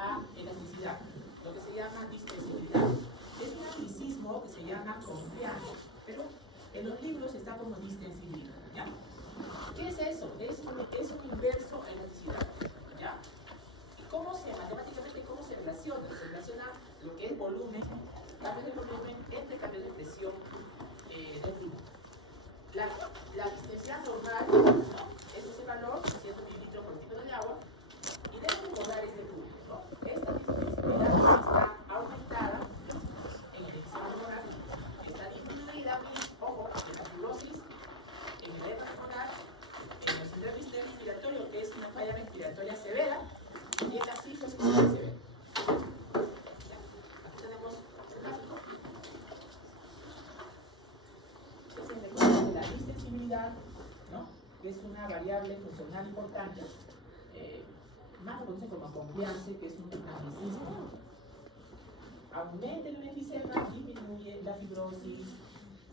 a elasticidad, lo que se llama distensibilidad. Es un anglicismo que se llama confianza, pero en los libros está como distensibilidad, ¿ya? ¿Qué es eso? Es un inverso a elasticidad, ¿ya? Matemáticamente, ¿cómo se relaciona? Se relaciona lo que es volumen, cambios de volumen entre cambios de presión del flujo. La distensidad normal, ¿no? Es ese valor, 100 mililitros por litro de agua, y deben recordar este punto, ¿no? Esta distensibilidad está aumentada en el examen pulmonar, está disminuida, ojo, en la fibrosis, en el edema pulmonar, en el síndrome respiratorio, que es una falla respiratoria severa, y en la psicosis severa. Aquí tenemos el gráfico. Ese es el valor de la distensibilidad, ¿no? Que es una variable funcional importante. Más lo conocen como confianza, que es un anglicismo. Aumenta el enfisema, disminuye la fibrosis,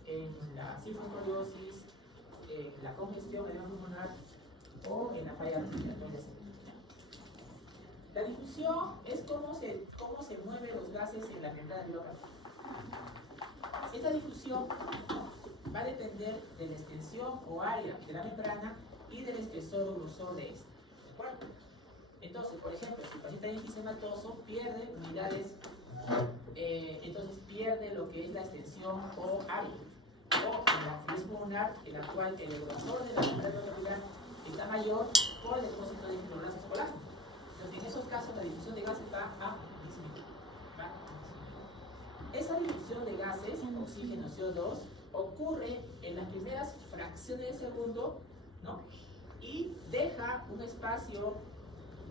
en la circunfoliosis, en la congestión edema pulmonar o en la falla respiratoria severa. La difusión es cómo se mueven los gases en la membrana bilocal. Esta difusión va a depender de la extensión o área de la membrana y del espesor o grosor de esta. ¿De acuerdo? Entonces, por ejemplo, si el paciente es enfisematoso, pierde unidades, entonces pierde lo que es la extensión o área. O en la fibrosis pulmonar, en la cual el grosor de la membrana bilocal está mayor por el depósito de fibroblastos o colágeno. Entonces, en esos casos, la difusión de gases va a disminuir. Esa difusión de gases, oxígeno, CO2, ocurre en las primeras fracciones de segundo, ¿no? Y deja un espacio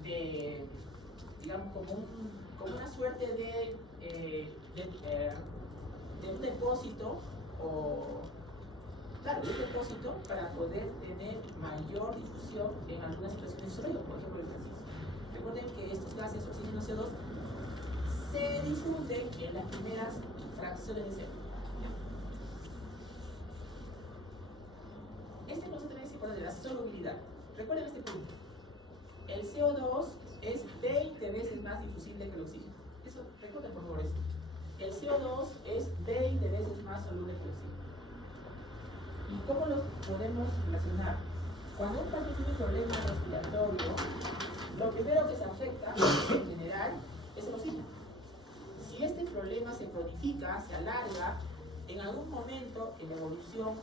de, digamos, como una suerte de un depósito, un depósito para poder tener mayor difusión en algunas situaciones de suelo, por ejemplo, el ejercicio. Recuerden que estos gases, oxígeno y CO2, se difunden en las primeras fracciones de segundo. Este concepto también es importante, la solubilidad. Recuerden este punto. El CO2 es 20 veces más difusible que el oxígeno. Eso, recuerden por favor eso. El CO2 es 20 veces más soluble que el oxígeno. ¿Y cómo los podemos relacionar? Cuando un paciente tiene un problema respiratorio, lo primero que se afecta, en general, es el oxígeno. Si este problema se cronifica, se alarga, en algún momento en la evolución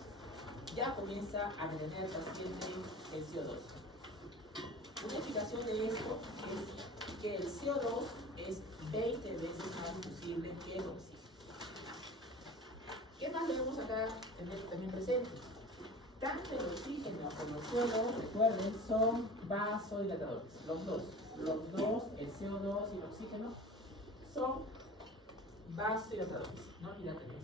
ya comienza a retener el paciente el CO2. Una explicación de esto es que el CO2 es 20 veces más difusible que el oxígeno. ¿Qué más debemos acá tener también presente? Tanto el oxígeno como el CO2, recuerden, son vasodilatadores. Los dos, el CO2 y el oxígeno, son vasodilatadores. No olviden eso.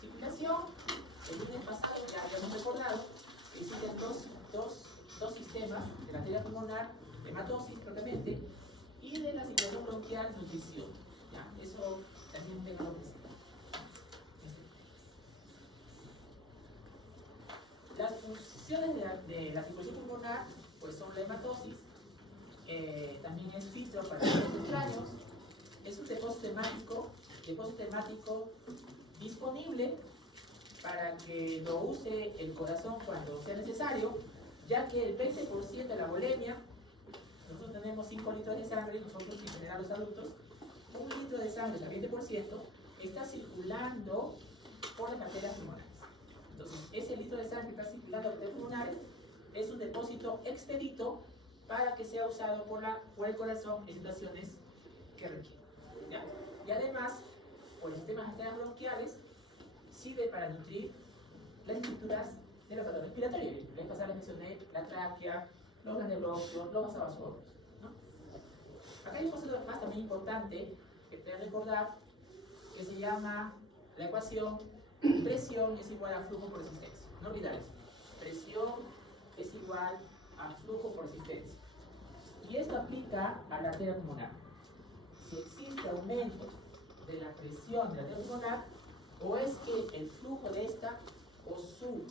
Circulación, el lunes pasado ya habíamos recordado que existen dos sistemas de la arteria pulmonar, hematosis propiamente, y de la circulación bronquial, nutrición. ¿Ya? Eso también tengo presente. Las funciones de la circulación pulmonar pues son la hematosis, también es filtro para los extraños, es un depósito hemático disponible para que lo use el corazón cuando sea necesario, ya que el 20% de la volemia, nosotros tenemos 5 litros de sangre, nosotros en general los adultos, 1 litro de sangre, el 20%, está circulando por las arterias pulmonares. Entonces, ese litro de sangre que está circulando por las arterias pulmonares es un depósito expedito para que sea usado por el corazón en situaciones que requieren. ¿Ya? Y además, por el sistema de arterias bronquiales, sirve para nutrir las estructuras del aparato respiratorio. La vez pasada les mencioné la tráquea, los ganglios, los vasos, ¿no? Acá hay un concepto más también importante que deben recordar, que se llama la ecuación presión es igual a flujo por resistencia. No olvidar eso. Presión es igual a flujo por resistencia. Y esto aplica a la arteria pulmonar. Si existe aumento de la presión de la arteria pulmonar, o es que el flujo de esta o su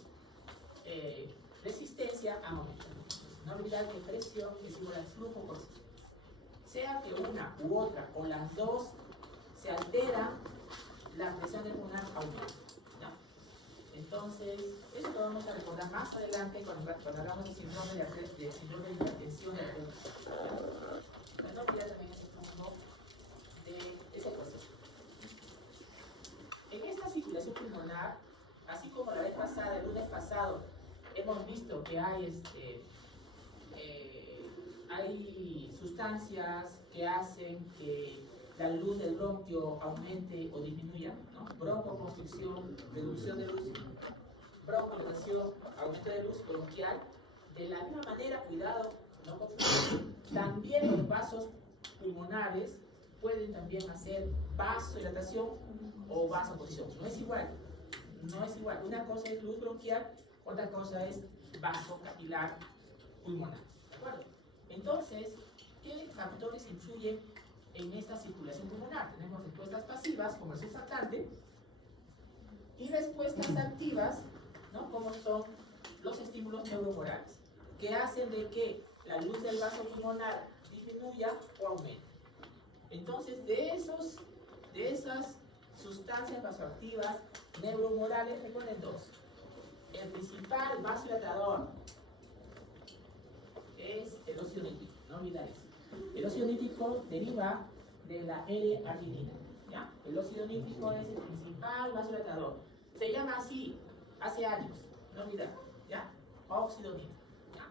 resistencia ha aumentado. No olvidar que presión es igual al flujo por sí. Sea que una u otra o las dos se alteran, la presión del pulmón aumenta. ¿Ya? Entonces, eso lo vamos a recordar más adelante cuando hablamos de síndrome de hipertensión arterial. No olvidar también ese punto de esa ecuación. En esta circulación pulmonar, así como la vez pasada, el lunes pasado, hemos visto que hay sustancias que hacen que la luz del bronquio aumente o disminuya, ¿no? Broncoconstricción, reducción de luz, broncodilatación, aumento de luz bronquial. De la misma manera, cuidado, no confundir, también los vasos pulmonares pueden también hacer vasodilatación o vasoconstricción. No es igual, no es igual. Una cosa es luz bronquial, otra cosa es vaso capilar pulmonar. ¿De acuerdo? Entonces, ¿qué factores influyen en esta circulación pulmonar? Tenemos respuestas pasivas, como el surfactante, y respuestas activas, ¿no? Como son los estímulos neuromorales, que hacen de que la luz del vaso pulmonar disminuya o aumente. Entonces, de esas sustancias vasoactivas neuromorales, recuerden dos. El principal vasodilatador es el óxido nítrico, no olvidar eso. El óxido nítrico deriva de la L-arginina. ¿Ya? El óxido nítrico es el principal vasodilatador. Se llama así hace años, no olvidar. ¿Ya? Óxido nítrico. ¿Ya?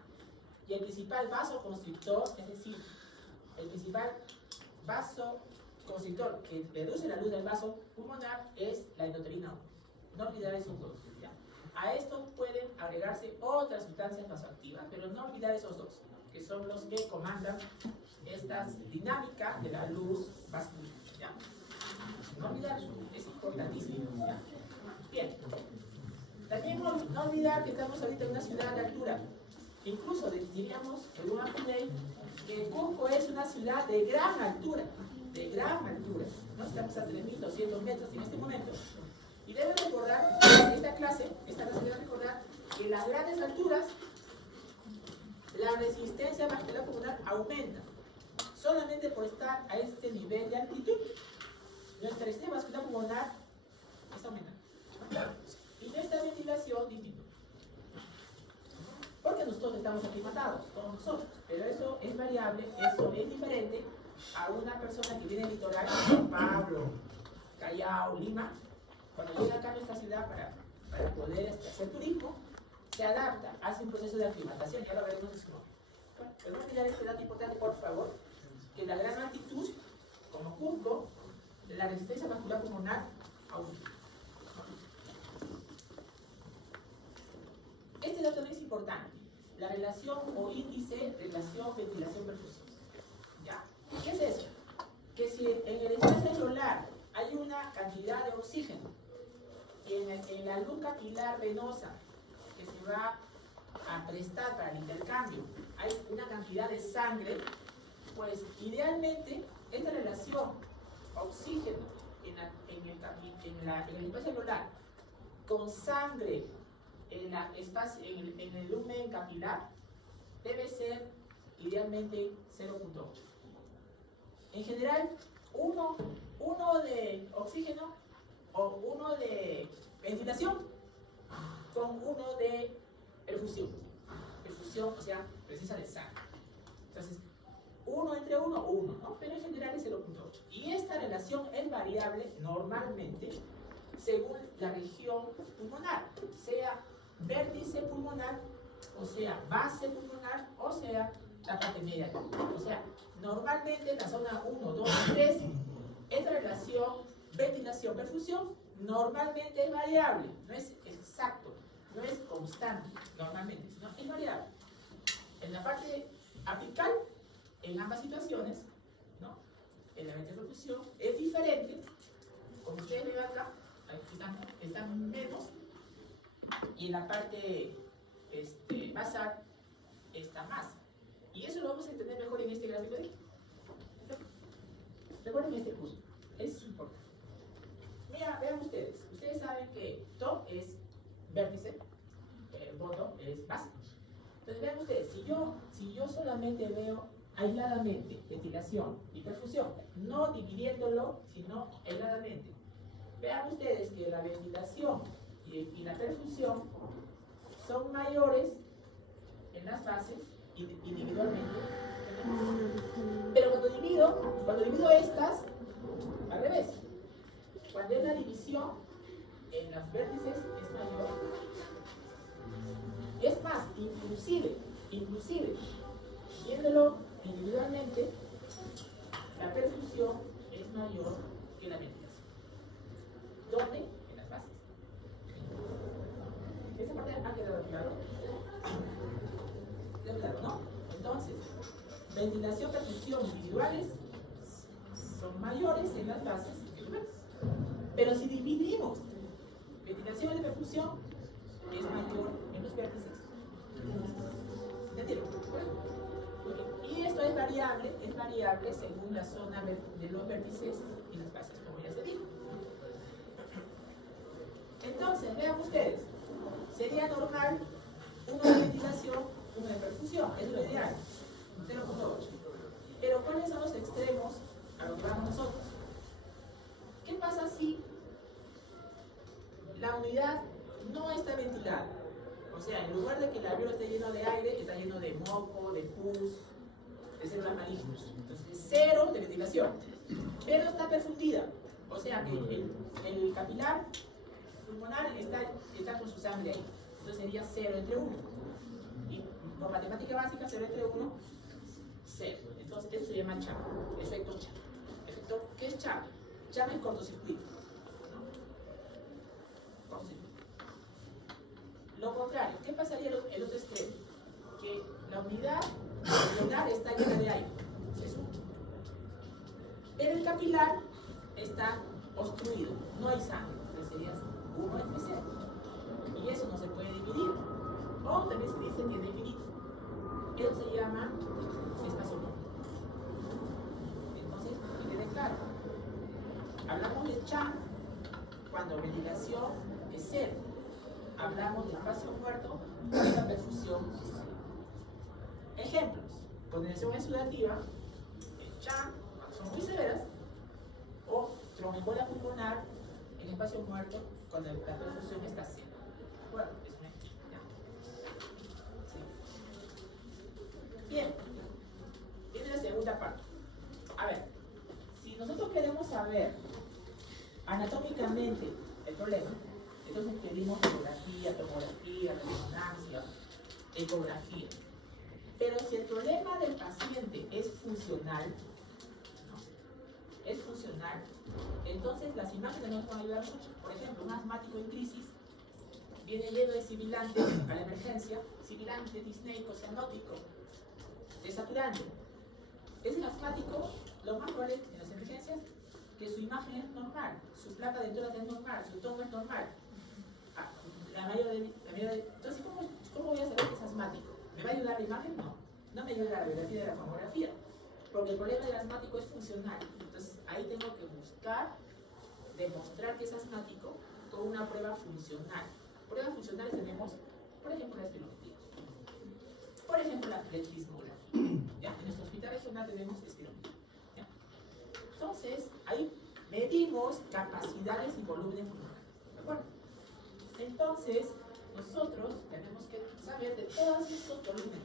Y el principal vasoconstrictor, es decir, el principal vasoconstrictor que reduce la luz del vaso pulmonar es la endotelina 1. No olvidar esos dos. ¿Ya? A estos pueden agregarse otras sustancias vasoactivas, pero no olvidar esos dos, que son los que comandan esta dinámica de la luz vascular. ¿Ya? No olvidar, es importantísimo. ¿Ya? Bien. También no olvidar que estamos ahorita en una ciudad de altura. Incluso diríamos, según Apinei, que Cusco es una ciudad de gran altura. De gran altura. ¿No? Estamos a 3.200 metros en este momento. Y deben recordar, en esta clase deben recordar que en las grandes alturas la resistencia vascular pulmonar aumenta. Solamente por estar a este nivel de altitud, nuestra resistencia vascular pulmonar está aumentando. Y nuestra ventilación disminuye. Porque nosotros estamos aclimatados, todos nosotros. Pero eso es variable, eso es diferente a una persona que viene del litoral, San Pablo, Callao, Lima. Cuando llega acá a nuestra ciudad para poder hacer turismo, se adapta, hace un proceso de aclimatación, ya lo veremos en su momento. Bueno, pero no olvidar este dato importante, por favor, que en la gran altitud, como Cusco, la resistencia vascular pulmonar aumenta. Este dato también es importante, la relación o índice relación ventilación-perfusión. ¿Ya? ¿Qué es eso? Que si en el espacio celular hay una cantidad de oxígeno en la luz capilar venosa que se va a prestar para el intercambio, hay una cantidad de sangre, pues idealmente esta relación oxígeno en el espacio celular con sangre en el lumen capilar debe ser idealmente 0.8. En general, uno de oxígeno o uno de ventilación con uno de perfusión. Perfusión, o sea, precisa de sangre. Entonces, uno entre uno, ¿no? Pero en general es 0.8. Y esta relación es variable normalmente según la región pulmonar, sea vértice pulmonar, o sea, base pulmonar, o sea, la parte media. O sea, normalmente en la zona 1, 2, 3, esta relación ventilación-perfusión normalmente es variable, no es exacto, no es constante normalmente, sino es variable. En la parte apical, en ambas situaciones, ¿no? En la ventilación-perfusión es diferente, como ustedes ven acá, están menos, y en la parte basal está más. Y eso lo vamos a entender mejor en este gráfico de aquí. Recuerden este curso, es importante. Mira, vean ustedes saben que top es vértice, bottom es base. Entonces Entonces vean ustedes, si yo solamente veo aisladamente ventilación y perfusión, no dividiéndolo, sino aisladamente, vean ustedes que la ventilación y la perfusión son mayores en las fases individualmente, pero cuando divido estas, al revés, cuando es la división en los vértices es mayor. Es más, inclusive, viéndolo individualmente, la perfusión es mayor que la ventilación. ¿Dónde? En las fases. ¿Esa parte ha quedado claro? ¿Quedó claro, no? Entonces, ventilación, perfusión individuales son mayores en las fases que los vértices. Pero si dividimos ventilación y perfusión, es mayor en los vértices. ¿Entendieron? Y esto es variable según la zona de los vértices y las fases, como ya se dijo. Entonces, vean ustedes, sería normal uno de ventilación, uno de perfusión, es lo ideal, 0.8. Pero ¿cuáles son los extremos a lo que vamos nosotros? ¿Qué pasa si la unidad no está ventilada? O sea, en lugar de que el alveolo esté lleno de aire, está lleno de moco, de pus, de células malignas. Entonces, 0 de ventilación, pero está perfundida. O sea que el capilar pulmonar está con su sangre ahí. Entonces sería 0 entre 1. Y por matemática básica, 0 entre 1, 0. Entonces eso se llama CHAM, efecto CHAM. ¿Qué es CHAM? CHAM es cortocircuito. Lo contrario, ¿qué pasaría el otro extremo? Que la unidad alveolar está llena de aire, se sube. Pero el capilar está obstruido, no hay sangre, entonces sería 1 entre 0. Y eso no se puede dividir. O también se dice que es infinito. Eso se llama espacio muerto. Entonces, que quede claro. Hablamos de CHAM cuando ventilación es 0. Hablamos de espacio muerto y la perfusión. Ejemplos: condensación exudativa, CHAM, son muy severas, o tromboembolia pulmonar en espacio muerto cuando la perfusión está 0. Bueno, es un ejemplo. Sí. Bien, viene la segunda parte. A ver, si nosotros queremos saber anatómicamente el problema, entonces pedimos ecografía, tomografía, resonancia, ecografía. Pero si el problema del paciente es funcional, ¿no? Es funcional, entonces las imágenes nos van a ayudar mucho. Por ejemplo, un asmático en crisis viene lleno de sibilantes a la emergencia, sibilante, disneico, cianótico, desaturante. Es el asmático, lo más probable en las emergencias, que su imagen es normal, su placa de tórax es normal, su tono es normal. Entonces, ¿cómo voy a saber que es asmático? ¿Me va a ayudar la imagen? No. No me ayuda la radiografía de la tomografía, porque el problema del asmático es funcional. Entonces, ahí tengo que buscar demostrar que es asmático con una prueba funcional. Pruebas funcionales tenemos, por ejemplo, la espirometría. Por ejemplo, la pletismografía. ¿Ya? En nuestro hospital regional tenemos espirometría. ¿Ya? Entonces, ahí medimos capacidades y volúmenes pulmonares. ¿De acuerdo? Entonces, nosotros tenemos que saber de todos estos volúmenes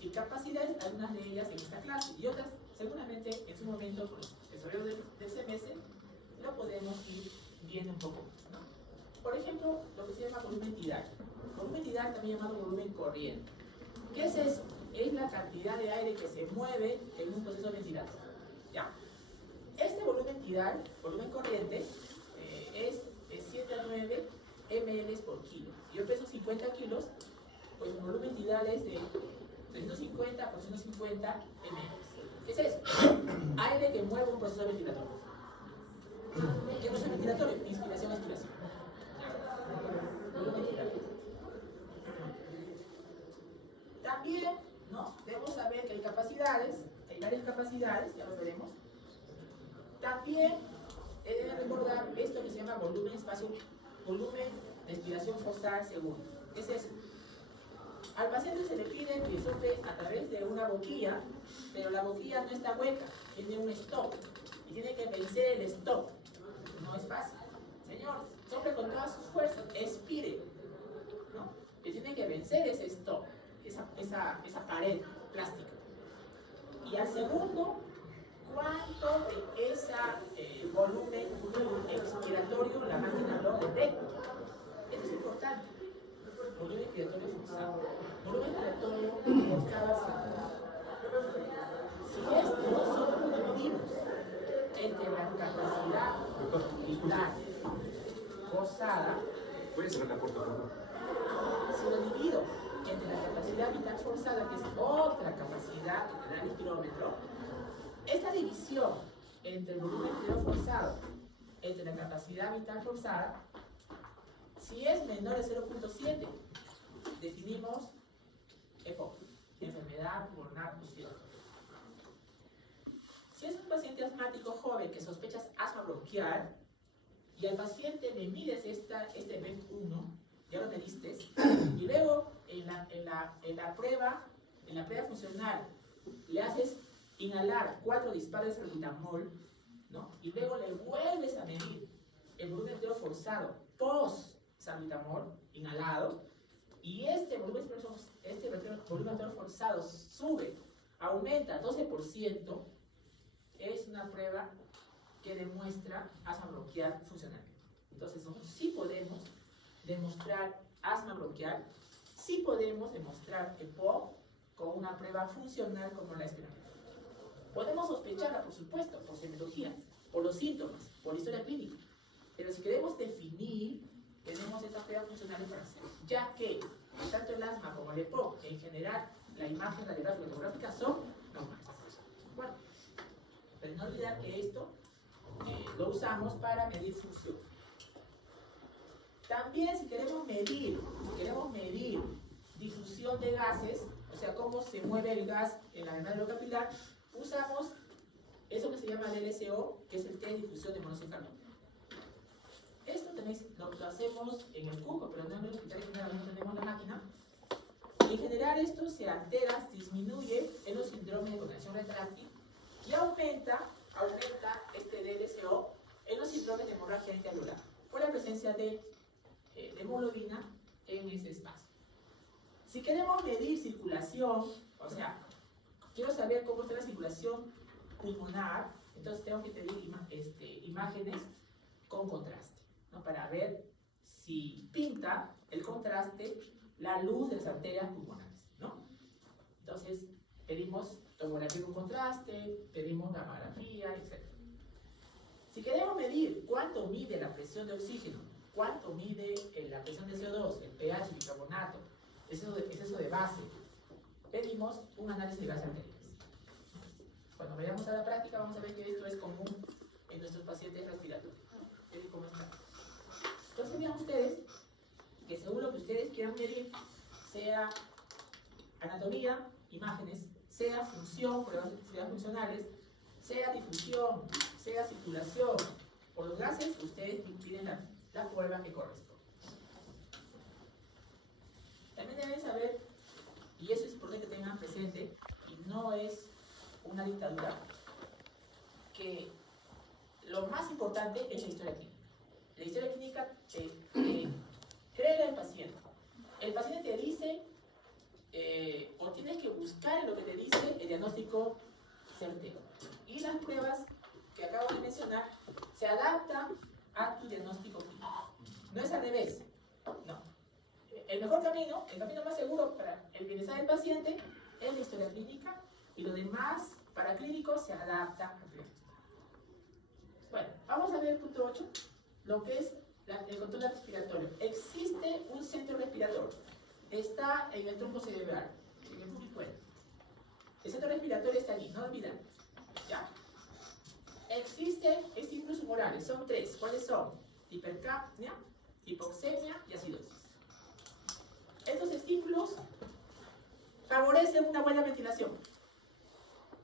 y capacidades, algunas de ellas en esta clase y otras seguramente en su momento con los profesores del semestre lo podemos ir viendo un poco, ¿no? Por ejemplo, lo que se llama volumen tidal. Volumen tidal también llamado volumen corriente. ¿Qué es eso? Es la cantidad de aire que se mueve en un proceso de ventilación. ¿Ya? Este volumen tidal, volumen corriente, es 7 a 9 ml por kilo. Yo peso 50 kilos, pues el volumen tidal es de 350 por 150 ml. ¿Qué es eso? Aire que mueve un proceso ventilatorio. ¿Qué proceso ventilatorio? Inspiración, expiración. Volumen tidal. También, ¿no? Debemos saber que hay capacidades, hay varias capacidades, ya lo veremos. También deben recordar esto que se llama volumen espacio, volumen de expiración forzada al segundo. ¿Qué es eso? Al paciente se le pide que sople a través de una boquilla, pero la boquilla no está hueca, tiene un stop y tiene que vencer el stop. No es fácil. Señor, sople con todas sus fuerzas, expire, ¿no? Que tiene que vencer ese stop, esa pared plástica. Y al segundo, ¿cuánto de ese volumen expiratorio la máquina lo detecta? Esto es importante. Volumen expiratorio forzado. Volumen expiratorio forzado. Si estos son divididos entre la capacidad vital forzada, ¿puedes cerrar la puerta, por favor? si lo divido entre la capacidad vital forzada, que es otra capacidad que te da el inspirómetro, esta división entre el volumen expiratorio forzado entre la capacidad vital forzada, si es menor de 0.7, definimos EPOC, enfermedad pulmonar obstructiva. Si es un paciente asmático joven que sospechas asma bronquial y al paciente le mides este BEP1, ya lo mediste, y luego en la prueba funcional le haces inhalar 4 disparos de salbutamol, ¿no? Y luego le vuelves a medir el volumen expiratorio forzado post-salbutamol inhalado, y este volumen expiratorio forzado sube, aumenta 12%, es una prueba que demuestra asma bronquial funcionalmente. Entonces, nosotros sí podemos demostrar asma bronquial, sí podemos demostrar EPOC con una prueba funcional como la espirometría. Podemos sospecharla, por supuesto, por semiología, por los síntomas, por la historia clínica. Pero si queremos definir, tenemos estas pruebas funcionales para hacer. Ya que tanto el asma como el EPOC, en general, la imagen radiográfica y tomográfica son normales. Bueno, pero no olvidar que esto lo usamos para medir función. También si queremos medir difusión de gases, o sea, cómo se mueve el gas en la membrana capilar, usamos eso que se llama LSO, que es el test de difusión de monóxido de carbono. Esto lo hacemos en el cuco, pero no en el hospital general, no tenemos la máquina. En general esto se altera, disminuye en los síndromes de contracción retráctil y aumenta este DLCO en los síndromes de hemorragia intraalveolar por la presencia de hemoglobina en ese espacio. Si queremos medir circulación, o sea, quiero saber cómo está la circulación pulmonar, entonces tengo que pedir imágenes con contraste, ¿no? Para ver si pinta el contraste la luz de las arterias pulmonares, ¿no? Entonces pedimos tomografía con contraste, pedimos gamografía, etc. Si queremos medir cuánto mide la presión de oxígeno, cuánto mide la presión de CO2, el pH, el bicarbonato, exceso de base, pedimos un análisis de gases arteriales. Cuando vayamos a la práctica vamos a ver que esto es común en nuestros pacientes respiratorios. ¿Cómo está? Entonces vean ustedes que según lo que ustedes quieran medir, sea anatomía, imágenes, sea función, pruebas funcionales, sea difusión, sea circulación por los gases, ustedes piden la prueba que corresponde. También deben saber, y eso es importante que tengan presente, y no es una dictadura, que lo más importante es la historia clínica. La historia clínica créele al paciente. El paciente te dice, o tienes que buscar en lo que te dice el diagnóstico certero. Y las pruebas que acabo de mencionar se adaptan a tu diagnóstico clínico. No es al revés. No. El mejor camino, el camino más seguro para el bienestar del paciente es la historia clínica y lo demás para clínico se adapta al diagnóstico. Bueno, vamos a ver el punto 8, lo que es el control respiratorio. Existe un centro respiratorio. Está en el tronco cerebral, en el pubicuelo. El centro respiratorio está allí, no olviden. ¿Ya? Existen estímulos humorales, son 3. ¿Cuáles son? Hipercapnia, hipoxemia y acidosis. Estos estímulos favorecen una buena ventilación.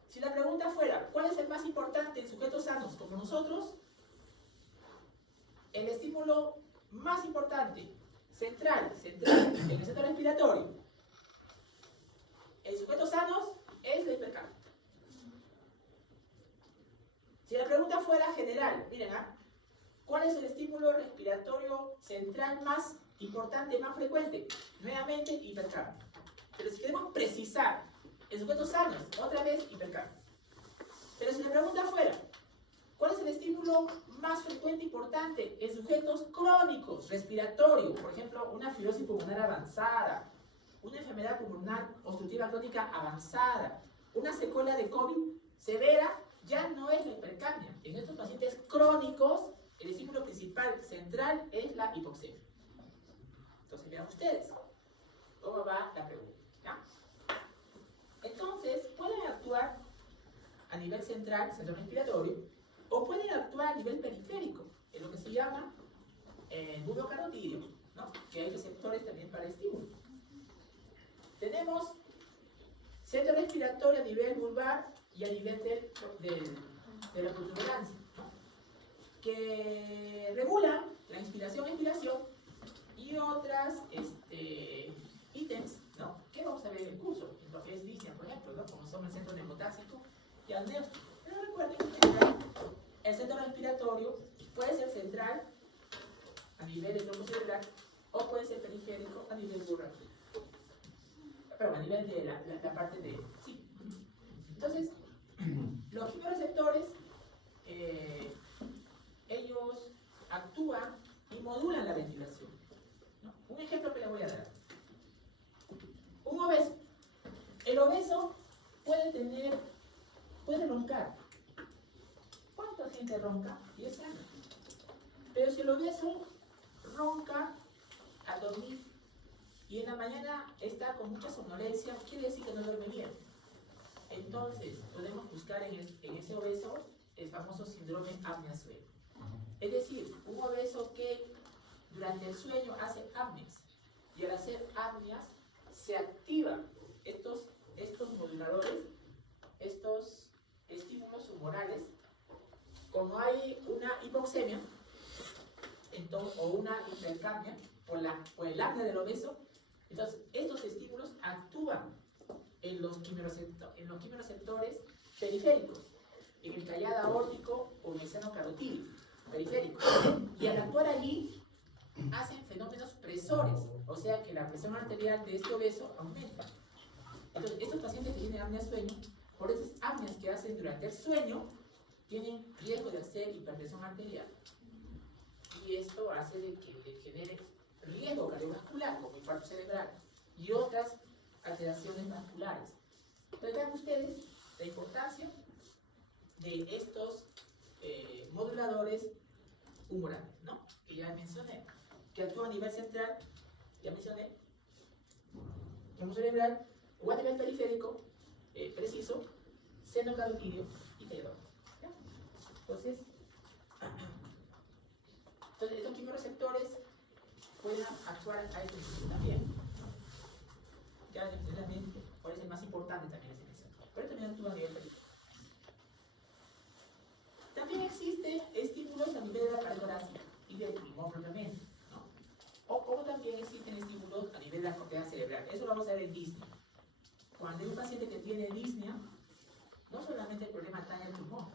Si la pregunta fuera, ¿cuál es el más importante en sujetos sanos como nosotros? El estímulo más importante, central en el centro respiratorio, En sujetos sanos es la hipercapnia. Si la pregunta fuera general, miren, ¿cuál es el estímulo respiratorio central más importante, más frecuente? Nuevamente, hipercapnia. Pero si queremos precisar, en sujetos sanos, otra vez hipercapnia. Pero si la pregunta fuera, ¿cuál es el estímulo más frecuente e importante en sujetos crónicos, respiratorios? Por ejemplo, una fibrosis pulmonar avanzada, una enfermedad pulmonar obstructiva crónica avanzada, una secuela de COVID severa, ya no es la hipercapnia. En estos pacientes crónicos, el estímulo principal central es la hipoxemia. Entonces, vean ustedes cómo va la pregunta, ¿ya? Entonces, pueden actuar a nivel central, centro respiratorio, o pueden actuar a nivel periférico, en lo que se llama bulbo carotídeo, ¿no? Que hay receptores también para estímulo. Tenemos centro respiratorio a nivel vulvar y a nivel de la protuberancia, ¿no? Que regulan la inspiración-expiración y otras ítems, ¿no? Que vamos a ver en el curso, en lo que es disnea, por ejemplo, ¿no? Como son el centro neumotáxico y amniótico. Pero recuerden que el centro respiratorio puede ser central a nivel de tronco cerebral o puede ser periférico a nivel vulvar. Pero a nivel de la parte de... Sí. Entonces, los quimioreceptores, ellos actúan y modulan la ventilación, ¿no? Un ejemplo que le voy a dar. Un obeso. El obeso puede roncar. ¿Cuánta gente ronca? 10 años. Pero si el obeso ronca al dormir y en la mañana está con mucha somnolencia, quiere decir que no duerme bien. Entonces, podemos buscar en ese obeso el famoso síndrome apnea-sueño. Es decir, un obeso que durante el sueño hace apneas, y al hacer apneas se activan estos moduladores, estos estímulos humorales. Como hay una hipoxemia o una hipercapnia por el apnea del obeso, entonces estos estímulos actúan en los quimioreceptores periféricos, en el callado aórtico o en el seno carotídeo periférico. Y al actuar allí, hacen fenómenos presores, o sea que la presión arterial de este obeso aumenta. Entonces, estos pacientes que tienen apnea-sueño, por esas apneas que hacen durante el sueño, tienen riesgo de hacer hipertensión arterial. Y esto hace de que le genere riesgo cardiovascular, como infarto cerebral, y otras alteraciones vasculares. Entonces, vean ustedes la importancia de estos moduladores humorales, ¿no? Que ya mencioné, que actúan a nivel central, ya mencioné, tronco cerebral, o a nivel periférico, preciso, seno carotídeo y telón. Entonces, estos quimioreceptores pueden actuar a este nivel también. Ya también, por eso es más importante también ese receptor. Pero también actúa a nivel periférico. También existen estímulos a nivel de la pared torácica y del pulmón propiamente, ¿no? O como también existen estímulos a nivel de la corteza cerebral. Eso lo vamos a ver en disnea. Cuando hay un paciente que tiene disnea, no solamente el problema está en el pulmón,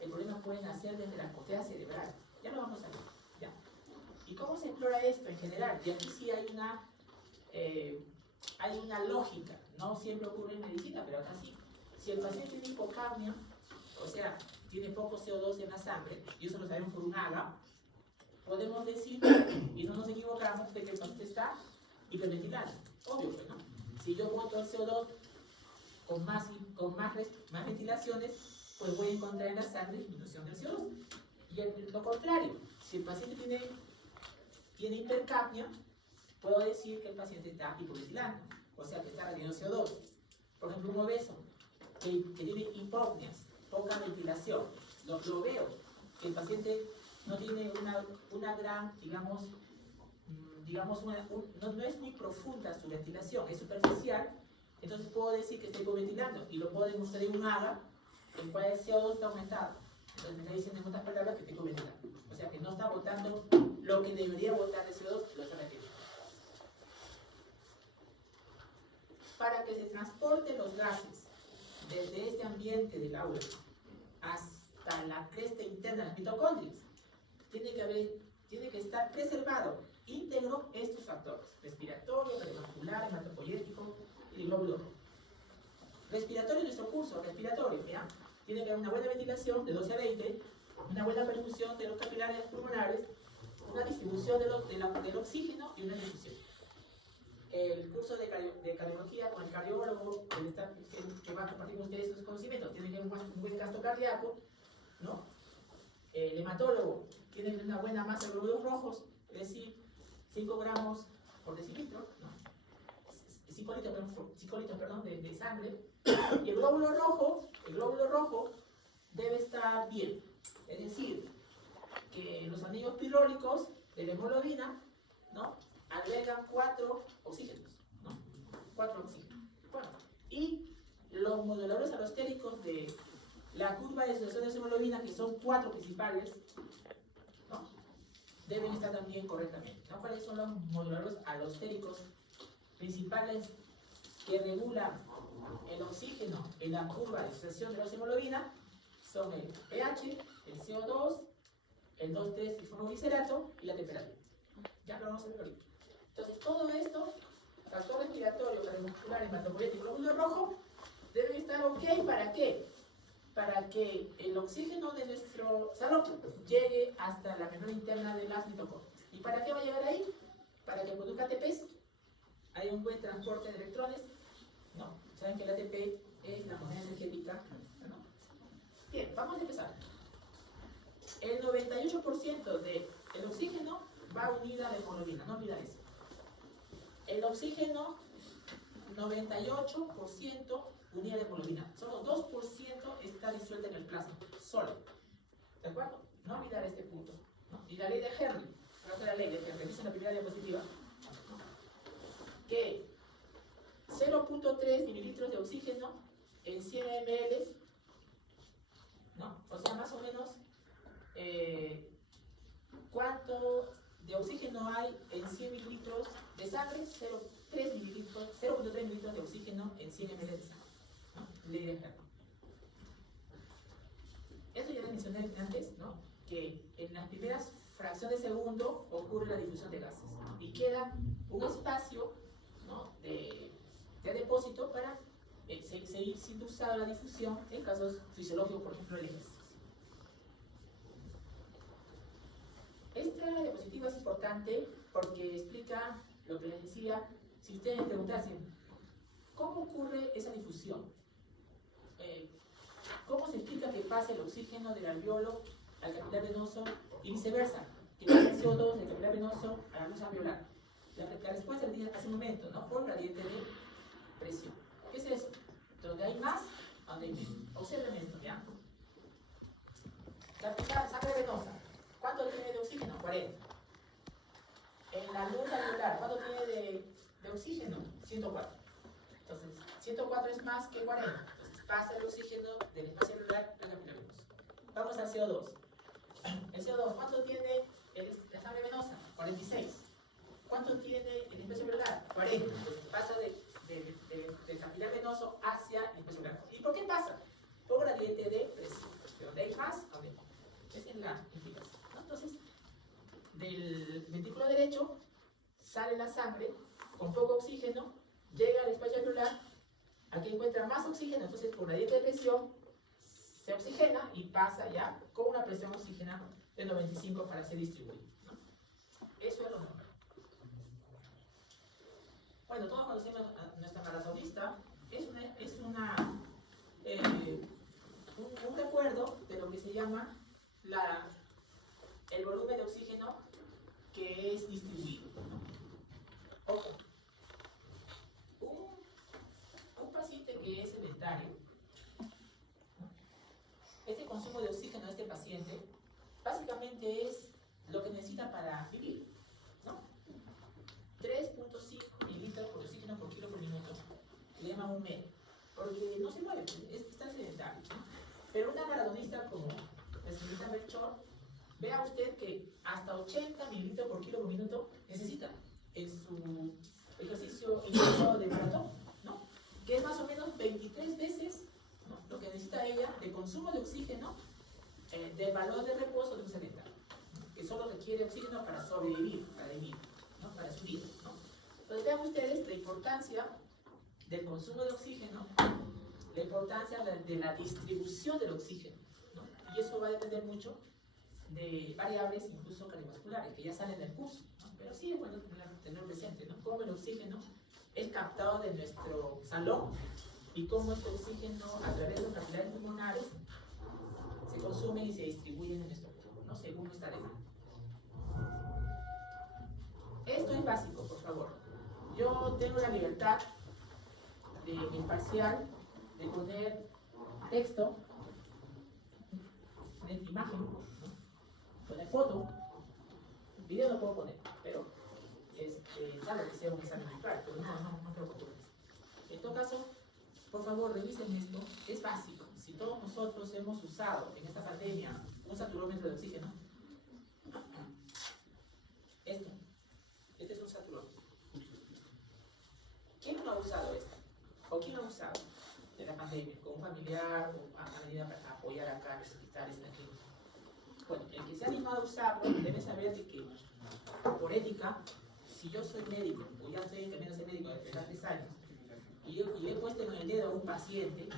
el problema puede nacer desde la corteza cerebral. Ya lo vamos a ver, ¿ya? ¿Y cómo se explora esto en general? Y aquí sí hay una lógica. No siempre ocurre en medicina, pero acá sí. Si el paciente tiene hipocapnia, o sea, tiene poco CO2 en la sangre, y eso lo sabemos por un AGA, podemos decir, y no nos equivocamos, de que el paciente está hiperventilando. Obvio, pues, ¿no? Si yo boto el CO2 con más ventilaciones, pues voy a encontrar en la sangre disminución del CO2. Y lo contrario, si el paciente tiene hipercapnia, puedo decir que el paciente está hipoventilando, o sea que está radiando CO2. Por ejemplo, un obeso que tiene hipopneas, poca ventilación, lo veo, que el paciente no tiene una gran, no es muy profunda su ventilación, es superficial, entonces puedo decir que está hipoventilando y lo puedo demostrar en un AGA, en cual el CO2 está aumentado. Entonces me está diciendo en otras palabras que está hipoventilando. O sea que no está botando lo que debería botar de CO2, lo está metiendo. para que se transporten los gases desde este ambiente del aula hasta la cresta interna de las mitocondrias, tiene que estar preservado íntegro estos factores: respiratorio, cardiovascular, hematopoyético y glóbulo rojo. Respiratorio, nuestro curso respiratorio, ¿ya? Tiene que haber una buena ventilación de 12 a 20, una buena perfusión de los capilares pulmonares, una distribución del oxígeno y una difusión. El curso de cardiología con el cardiólogo que va a compartir con ustedes sus conocimientos tiene que haber un buen gasto cardíaco, ¿no? El hematólogo tiene que tener una buena masa de glóbulos rojos, es decir, 5 gramos por decilitro, ¿no? 5 litros, de sangre. Y el glóbulo rojo debe estar bien, es decir, que los anillos pirólicos de la hemoglobina, ¿no?, albergan 4 oxígenos, ¿no? 4 oxígenos. Bueno, y los moduladores alostéricos de la curva de sucesión de hemoglobina, que son 4 principales, ¿no?, deben estar también correctamente, ¿no? ¿Cuáles son los moduladores alostéricos principales que regulan el oxígeno en la curva de sucesión de la hemoglobina? Son el pH, el CO2, el 2,3-fosfoglicerato y la temperatura. Ya lo vamos a ver ahorita. Entonces, todo esto, factor respiratorio, cardiovascular, hematopoyético y glóbulo rojo, deben estar ok. ¿Para qué? Para que el oxígeno de nuestro salón llegue hasta la membrana interna de las mitocondrias. ¿Y para qué va a llegar ahí? Para que produzca ATPs, hay un buen transporte de electrones, ¿no? Saben que el ATP es la moneda energética, ¿no? Bien, vamos a empezar. El 98% del oxígeno va unida a la hemoglobina, no olvidar eso. El oxígeno, 98% unida a la hemoglobina. Solo 2% está disuelta en el plasma, solo. ¿De acuerdo? No olvidar este punto, ¿no? Y la ley de Henry, la ley de Henry, dice en la primera diapositiva, ¿no?, que 0.3 mililitros de oxígeno en 100 ml, ¿no? O sea, más o menos, ¿cuánto de oxígeno hay en 100 mililitros de sangre? 0.3 mililitros de oxígeno en 100 ml de sangre, ¿no? Ley de Henry. Eso ya lo mencioné antes, ¿no?, que en las primeras fracciones de segundo ocurre la difusión de gases y queda un espacio, ¿no?, de depósito para seguir siendo usada la difusión en casos fisiológicos, por ejemplo, el ejercicio. Esta diapositiva es importante porque explica lo que les decía. Si ustedes me preguntasen, ¿cómo ocurre esa difusión? ¿Cómo se explica que pase el oxígeno del alveolo al capilar venoso y viceversa? Que pase el CO2 del capilar venoso a la luz alveolar. La respuesta la dije hace un momento, ¿no? Por gradiente de presión. ¿Qué es eso? Donde hay más, donde hay menos. Observen esto, ¿ya? Capilar, sangre venosa. ¿Cuánto tiene de oxígeno? 40. En la luz alveolar, ¿cuánto tiene de oxígeno? 104. Entonces, 104 es más que 40. Entonces, pasa el oxígeno del espacio alveolar al capilar venoso. Vamos al CO2. El CO2, ¿cuánto tiene la sangre venosa? 46. ¿Cuánto tiene el espacio alveolar? 40. Entonces, pasa del capilar venoso hacia el espacio alveolar. ¿Y por qué pasa? Por gradiente de presión. Donde hay más, donde hay menos. Esa es la implicación, ¿no? Entonces, del ventrículo derecho sale la sangre con poco oxígeno, llega al espacio alveolar, aquí encuentra más oxígeno, entonces por gradiente de presión se oxigena y pasa ya con una presión oxígena de 95 para ser distribuido, ¿no? Eso es lo normal. Bueno, todos conocemos a nuestra maratonista. Es un recuerdo de lo que se llama el volumen de oxígeno que es distribuido, ¿no? Ojo, un paciente que es sedentario, ¿no?, este consumo de oxígeno de este paciente básicamente es lo que necesita para vivir, ¿no? 3.5 mililitros por oxígeno por kilo por minuto, le llaman un MED, porque no se mueve, está sedentario, ¿no? Pero una maratonista como la señorita Melchor, vea usted que hasta 80 mililitros por kilo por minuto necesita en su ejercicio intenso de maratón, ¿no? que es más o menos 23 veces, ¿no?, lo que necesita ella de consumo de oxígeno del valor de reposo de un sedentario, ¿no?, que solo requiere oxígeno para sobrevivir, para vivir, ¿no?, para su vida, ¿no? Entonces vean ustedes la importancia del consumo de oxígeno, la importancia de la distribución del oxígeno, ¿no? Y eso va a depender mucho de variables incluso cardiovasculares que ya salen del curso, ¿no? Pero sí es bueno tener presente, ¿no?, cómo el oxígeno es captado de nuestro salón y cómo este oxígeno a través de los capilares pulmonares se consume y se distribuye en nuestro cuerpo, ¿no?, según nuestra demanda. Esto es básico, por favor. Yo tengo la libertad de, en el parcial, de poner texto, poner imagen, ¿no?, poner foto, video no puedo poner, pero claro que sea un examen virtual, pero no creo que ocurra. En todo caso, por favor, revisen esto, es básico. Si todos nosotros hemos usado en esta pandemia un saturómetro de oxígeno, este es un saturómetro. ¿Quién no ha usado esto? ¿O quién lo ha usado en la pandemia? ¿Con un familiar o a medida para apoyar acá a los hospitales, en la clínica? Bueno, el que se ha animado a usarlo debe saber de que, por ética, si yo soy médico, o ya estoy en camino a ser médico desde hace 3 años, y le he puesto en el dedo a un paciente,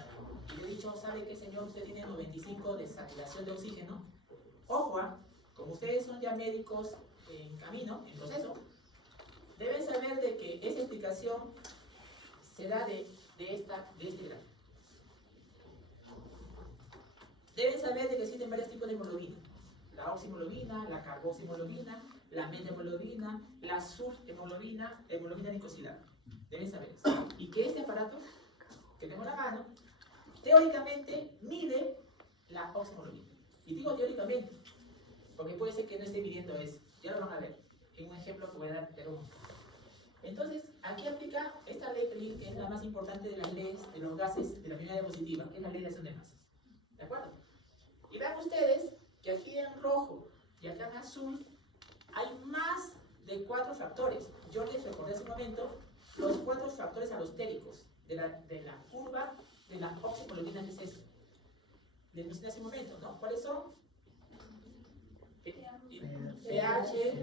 y le he dicho, ¿sabe qué, señor? Usted tiene 95 de saturación de oxígeno. Ojo, como ustedes son ya médicos en camino, en proceso, deben saber de que esa explicación se da de este grado. Deben saber de que existen varios tipos de hemoglobina. La oxihemoglobina, la carboxihemoglobina, la metahemoglobina, la subhemoglobina, la hemoglobina glicosilada. Deben saber eso. Y que este aparato que tengo en la mano, teóricamente mide la oxihemoglobina. Y digo teóricamente, porque puede ser que no esté midiendo eso. Ya lo van a ver en un ejemplo que voy a dar de un. Entonces, aquí aplica esta ley PRIL, que es la más importante de las leyes de los gases de la primera diapositiva, que es la ley de acción de masas. ¿De acuerdo? Y vean ustedes que aquí en rojo y acá en azul hay más de 4 factores. Yo les recordé hace un momento los 4 factores alostéricos de la curva de la oxihemoglobina, que es esto. Les mencioné hace un momento, ¿no? ¿Cuáles son? pH,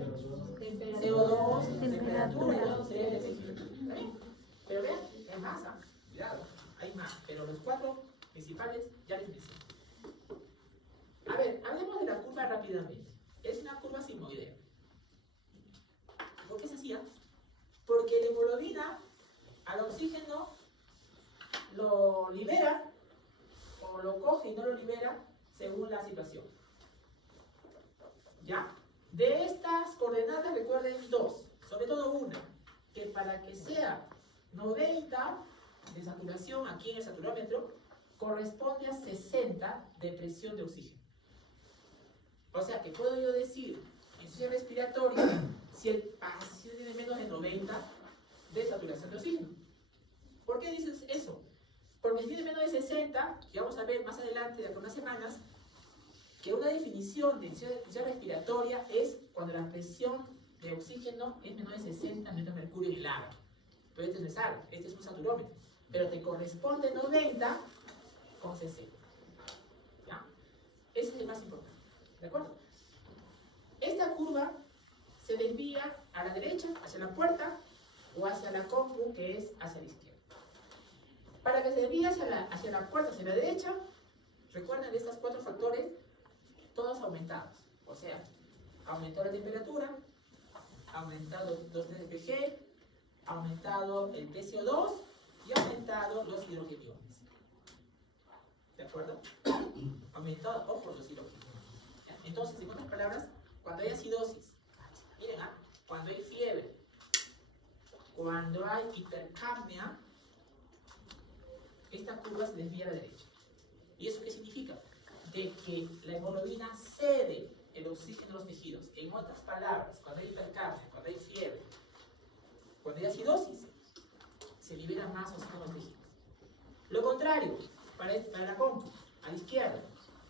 CO2, temperatura y luego sería el tejido. ¿Está bien? Pero vean, hay más, cuidado, hay más. Pero los 4 principales ya les mencioné. A ver, hablemos de la curva rápidamente. Es una curva sigmoidea. ¿Por qué se hacía? Porque la hemoglobina al oxígeno lo libera o lo coge y no lo libera según la situación. ¿Ya? De estas coordenadas recuerden 2, sobre todo una, que para que sea 90 de saturación aquí en el saturómetro, corresponde a 60 de presión de oxígeno. O sea que puedo yo decir, en insuficiencia respiratoria, si el paciente tiene menos de 90 de saturación de oxígeno. ¿Por qué dices eso? Porque si tiene menos de 60, que vamos a ver más adelante, de algunas semanas, que una definición de insuficiencia respiratoria es cuando la presión de oxígeno es menor de 60 metros de mercurio en el agua. Pero este no es algo, este es un saturómetro. Pero te corresponde 90 con 60. ¿Ya? Ese es el más importante. ¿De acuerdo? Esta curva se desvía a la derecha, hacia la puerta, o hacia la compu, que es hacia la izquierda. Para que se desvíe hacia la puerta, hacia la derecha, recuerden de estos 4 factores, todos aumentados. O sea, aumentó la temperatura, aumentado los dPG, aumentado el PCO2 y aumentado los hidrogeniones. ¿De acuerdo? Aumentado, ojo, los hidrogeniones. Entonces, en otras palabras, cuando hay acidosis, miren, cuando hay fiebre, cuando hay hipercapnia, esta curva se desvía a la derecha. ¿Y eso qué significa? De que la hemoglobina cede el oxígeno a los tejidos. En otras palabras, cuando hay hipercapnia, cuando hay fiebre, cuando hay acidosis, se libera más oxígeno a los tejidos. Lo contrario, para la compu, a la izquierda,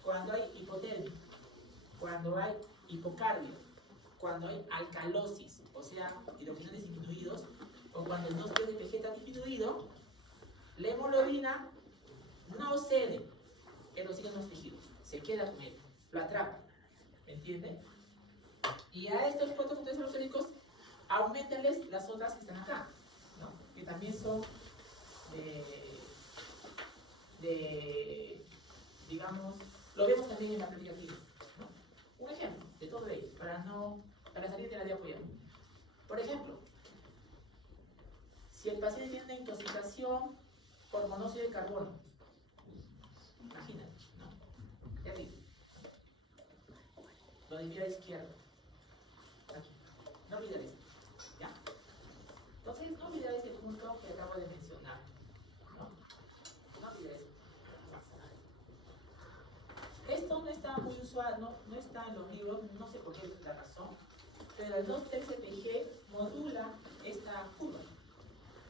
cuando hay hipotermia, cuando hay hipocardia, cuando hay alcalosis, o sea, hidrogeniones disminuidos, o cuando el 2,3 dPG está disminuido, La hemoglobina no cede el oxígeno a los tejidos, se queda con él, lo atrapa, ¿me entienden? Y a estos 4 factores halogénicos, aumentanles las otras que están acá, ¿no? Que también son digamos, lo vemos también en la práctica clínica, ¿no? Un ejemplo de todo ello, para salir de la diapositiva. Por ejemplo, si el paciente tiene una intoxicación por monóxido de carbono, imagínate, ¿no? ¿Qué digo? Lo de mi izquierda. Aquí. No olvidar esto. ¿Ya? Entonces, no olvidar ese punto que acabo de mencionar. No olvidar eso. Esto no está muy usual, no está en los libros, no sé por qué es la razón, pero el 2,3-CPG modula esta curva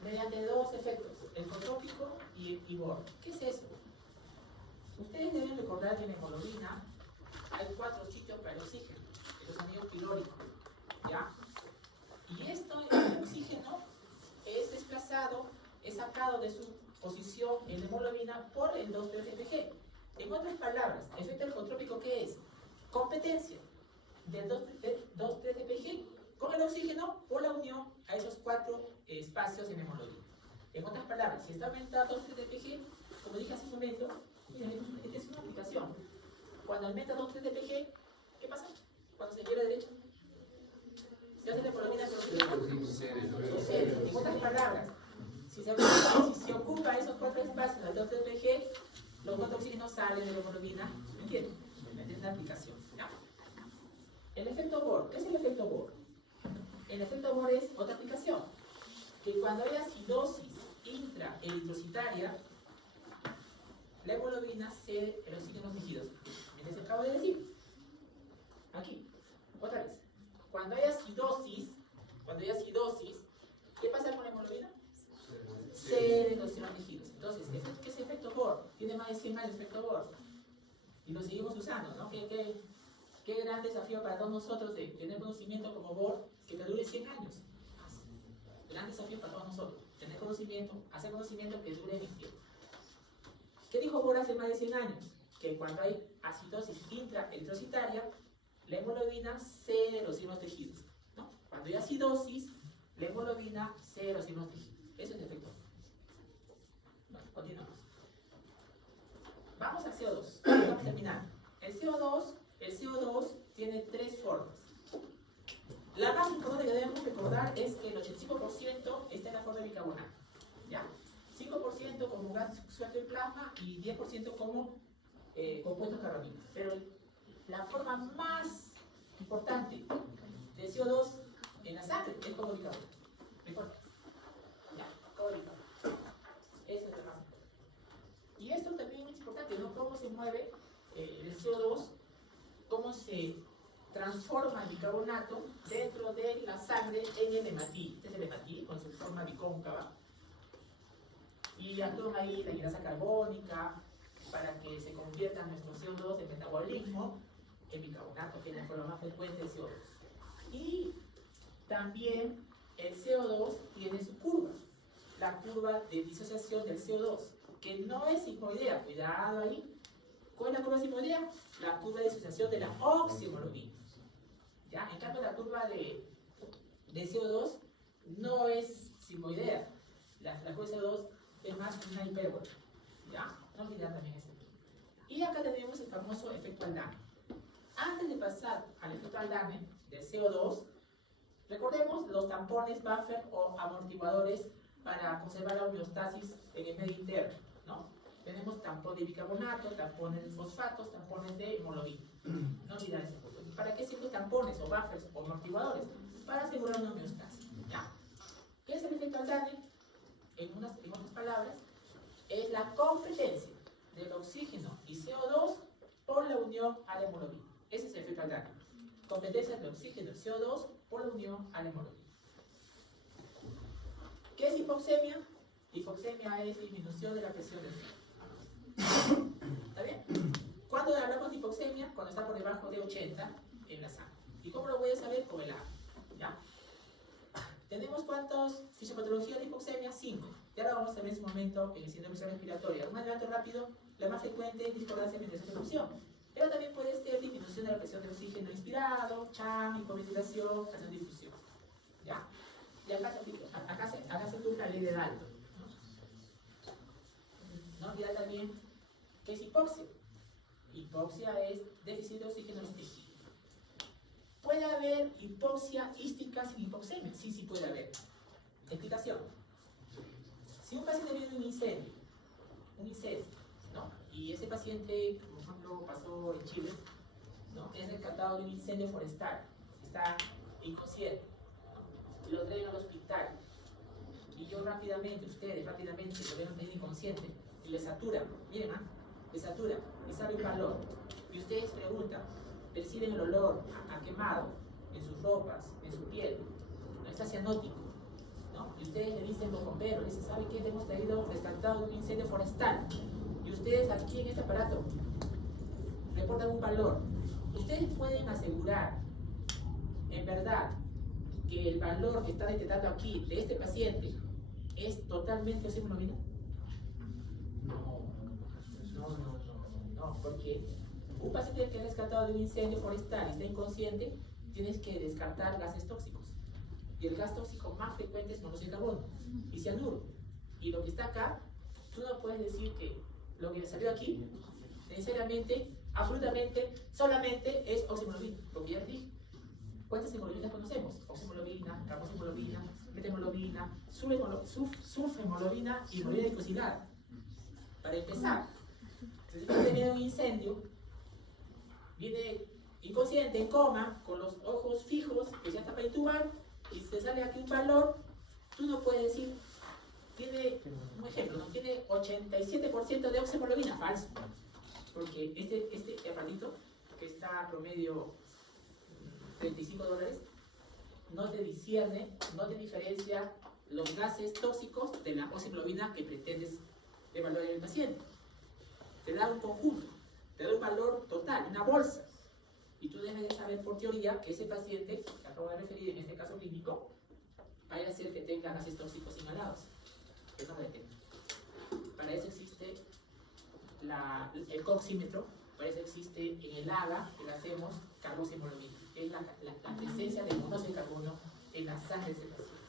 mediante 2 efectos, el cotrópico y Bohr. ¿Qué es eso? Ustedes deben recordar que en la hemoglobina hay 4 sitios para el oxígeno, los anillos pilóricos, ¿ya? Y esto, el oxígeno, es desplazado, es sacado de su posición en la hemoglobina por el 2,3-CPG. En otras palabras, efecto alcotrópico, ¿qué es? Competencia del 2,3-CPG con el oxígeno por la unión a esos 4 espacios en la hemoglobina. En otras palabras, si está aumentado 2,3-CPG, como dije hace un momento, miren, esta es una aplicación. Cuando aumenta 2,3-CPG, ¿qué pasa? Cuando se gira a la derecha, se hace la hemoglobina sucede. En otras palabras, si se ocupa esos 4 espacios del 2,3-CPG, los 4 oxígenos salen de la hemoglobina, ¿me entienden? Es una aplicación, ¿ya? El efecto Bohr, ¿qué es el efecto Bohr? El efecto Bohr es otra aplicación, que cuando hay acidosis intraeritrocitaria, la hemoglobina cede el oxígeno a los tejidos. ¿Me acabo de decir? Aquí, otra vez. Cuando hay acidosis, ¿qué pasa con la hemoglobina? Cede el oxígeno a los tejidos. Entonces, ¿qué es el efecto Bohr? Tiene más de 100 años el efecto Bohr. Y lo seguimos usando, ¿no? Qué gran desafío para todos nosotros de tener conocimiento como Bohr que te dure 100 años. Gran desafío para todos nosotros. Tener conocimiento, hacer conocimiento que dure en el tiempo. ¿Qué dijo Bohr hace más de 100 años? Que cuando hay acidosis intraeritrocitaria, la hemoglobina cede los oxígenos tejidos, ¿no? Cuando hay acidosis, la hemoglobina cede los oxígenos tejidos. Eso es el efecto. Bueno, continuamos. Vamos al CO2. Vamos terminando. El CO2 tiene 3 formas. La más importante que debemos recordar es que el 85% está en la forma de bicarbonato, ¿ya? 5% como gas suelto en plasma y 10% como compuestos carbónicos. Pero la forma más importante del CO2 en la sangre es como bicarbonato. ¿Recuerda? Ya, como bicarbonato. Eso es lo más importante. Y esto también es importante, ¿no? Cómo se mueve el CO2, cómo se transforma el bicarbonato dentro de la sangre en el hematil. Este es el hematil con su forma bicóncava. Y actúan ahí la hidrasa carbónica para que se convierta nuestro CO2 en metabolismo en bicarbonato, que es la forma más frecuente del CO2. Y también el CO2 tiene su curva, la curva de disociación del CO2, que no es sigmoidea, cuidado ahí. ¿Cuál es la curva sigmoidea? La curva de disociación de la oxihemoglobina. ¿Ya? En cambio, la curva de CO2 no es sigmoidea. La curva de CO2 es más una hipérbola. ¿Ya? No olvidar también ese. Y acá tenemos el famoso efecto Aldane. Antes de pasar al efecto Aldane del CO2, recordemos los tampones buffer o amortiguadores para conservar la homeostasis en el medio interno, ¿no? Tenemos tampón de bicarbonato, tampones de fosfatos, tampones de hemoglobina. No olvidar ese punto. ¿Para qué sirven tampones o buffers o amortiguadores? Para asegurar una homeostasis. ¿Ya? ¿Qué es el efecto Aldane? En otras palabras, es la competencia del oxígeno y CO2 por la unión a la hemoglobina. Ese es el efecto Aldane. Competencia del oxígeno y CO2 por la unión a la hemoglobina. ¿Qué es hipoxemia? Hipoxemia es disminución de la presión del sangre. ¿Está bien? ¿Cuándo hablamos de hipoxemia? Cuando está por debajo de 80 en la sangre. ¿Y cómo lo voy a saber? Con el agua. ¿Ya? ¿Tenemos cuántas fisiopatologías de hipoxemia? 5. Y ahora vamos a ver en su momento en el síndrome respiratorio. Un adelanto rápido, la más frecuente es discordancia de perfusión. Pero también puede ser disminución de la presión de oxígeno inspirado, CHAM, hipoventilación, presión de difusión. ¿Ya? Y acá se cumple la ley de Dalton. No olvidar también que es hipoxia. Hipoxia es déficit de oxígeno en los tejidos. ¿Puede haber hipoxia ística sin hipoxemia? Sí, sí puede haber. Explicación. Si un paciente viene de un incendio, ¿no? Y ese paciente, por ejemplo, pasó en Chile, ¿no? Es rescatado de un incendio forestal, está inconsciente, ¿no? Y lo traen al hospital. Y yo ustedes rápidamente lo ven bien inconsciente y le saturan, miren, le saturan y sale un calor. Y ustedes preguntan, perciben el olor a quemado en sus ropas, en su piel, no está cianótico, ¿no? Y ustedes le dicen los bomberos, le dicen, ¿sabe qué? Te hemos traído rescatado de un incendio forestal. Y ustedes aquí en este aparato reportan un valor. Ustedes pueden asegurar, en verdad, que el valor que está detectado aquí de este paciente es totalmente oximoglobina. No, porque un paciente que es rescatado de un incendio forestal y está inconsciente, tienes que descartar gases tóxicos. Y el gas tóxico más frecuente es monóxido de carbono y cianuro. Y lo que está acá, tú no puedes decir que lo que salió aquí, necesariamente, absolutamente, solamente es oximoglobina, lo que ya les dije. ¿Cuántas hemoglobinas conocemos? Oximoglobina, carboximoglobina, methemoglobina, sulfhemoglobina y hemoglobina glicosilada. Para empezar, si usted viene un incendio, viene inconsciente, en coma, con los ojos fijos, que ya está para intubar, y te sale aquí un valor, tú no puedes decir, tiene, un ejemplo, ¿no? Tiene 87% de oximoglobina, falso. Porque este aparatito, que está a promedio $35, no te discierne, no te diferencia los gases tóxicos de la oximoglobina que pretendes evaluar en el paciente. Te da un conjunto, te da un valor total, una bolsa. Y tú debes de saber por teoría que ese paciente, que acabo de referir en este caso clínico, vaya a ser que tenga gases tóxicos inhalados. Que no detecta. Para eso existe el coxímetro, para eso existe en el AGA que le hacemos carboximoglobina, que es la presencia de monóxido de carbono en la sangre de ese paciente.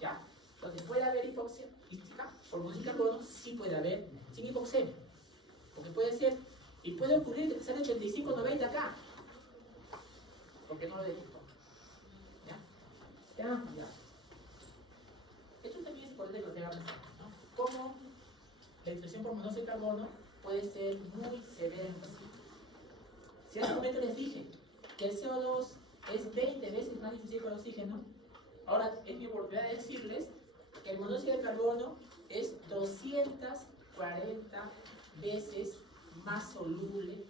¿Ya? Entonces, ¿puede haber hipoxia ística por monóxido de carbono? Sí puede haber, sin hipoxemia. Porque puede ser, y puede ocurrir que te sale 85-90 acá, porque no lo detectó. ¿Ya? Ya. Esto también es importante que lo tengamos, ¿no? Cómo la infección por monóxido de carbono puede ser muy severa en el paciente. Si hace un momento les dije que el CO2 es 20 veces más difícil que el oxígeno, ahora es mi oportunidad de decirles que el monóxido de carbono es 240 veces más soluble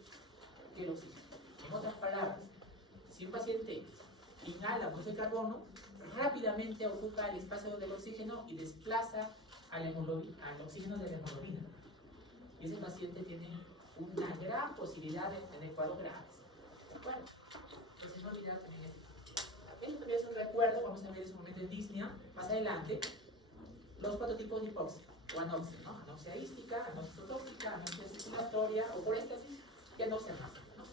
que el oxígeno. En otras palabras, si un paciente inhala monóxido de carbono, rápidamente ocupa el espacio del oxígeno y desplaza al oxígeno de la hemoglobina. Y ese paciente tiene una gran posibilidad de tener cuadros graves. ¿De acuerdo? Entonces no olvidar también esto. Esto también es un recuerdo, vamos a ver en su momento en Disney, más adelante, los 4 tipos de hipoxia, o anoxia, ¿no? Anoxia ística, anoxia tóxica, anoxia circulatoria, o por éstasis, y anoxia máxima, ¿no?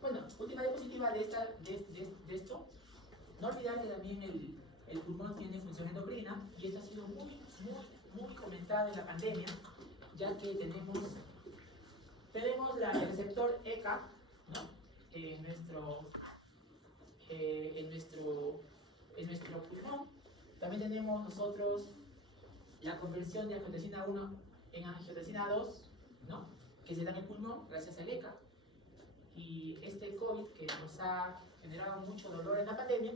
Bueno, última diapositiva de esto. No olvidar que también el pulmón tiene función endocrina, y esto ha sido muy comentado en la pandemia, ya que tenemos el receptor ECA, ¿no? en nuestro pulmón. También tenemos nosotros la conversión de angiotensina 1 en angiotensina 2, ¿no? que se da en el pulmón gracias al ECA. Y este COVID que nos ha generado mucho dolor en la pandemia,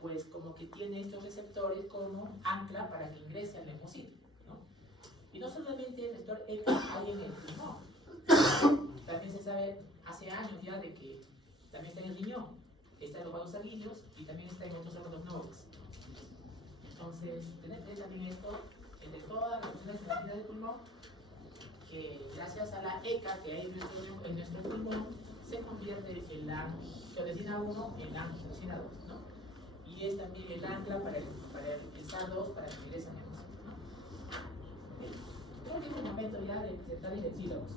pues como que tiene estos receptores como ancla para que ingrese al linfocito, ¿no? Y no solamente el receptor ECA hay en el pulmón, también se sabe hace años ya de que también está en el riñón, está en los vasos sanguíneos y también está en otros órganos nobles. Entonces, tener también esto, entre todas las funciones endocrinas del pulmón, que gracias a la ECA que hay en nuestro pulmón, se convierte en la angiotensina 1 en la angiotensina 2, ¿no? Y y es también el ancla para el SAR2 para que ingresen en eso, ¿no? ¿Okay? Creo que es el momento ya de presentar el sílabus.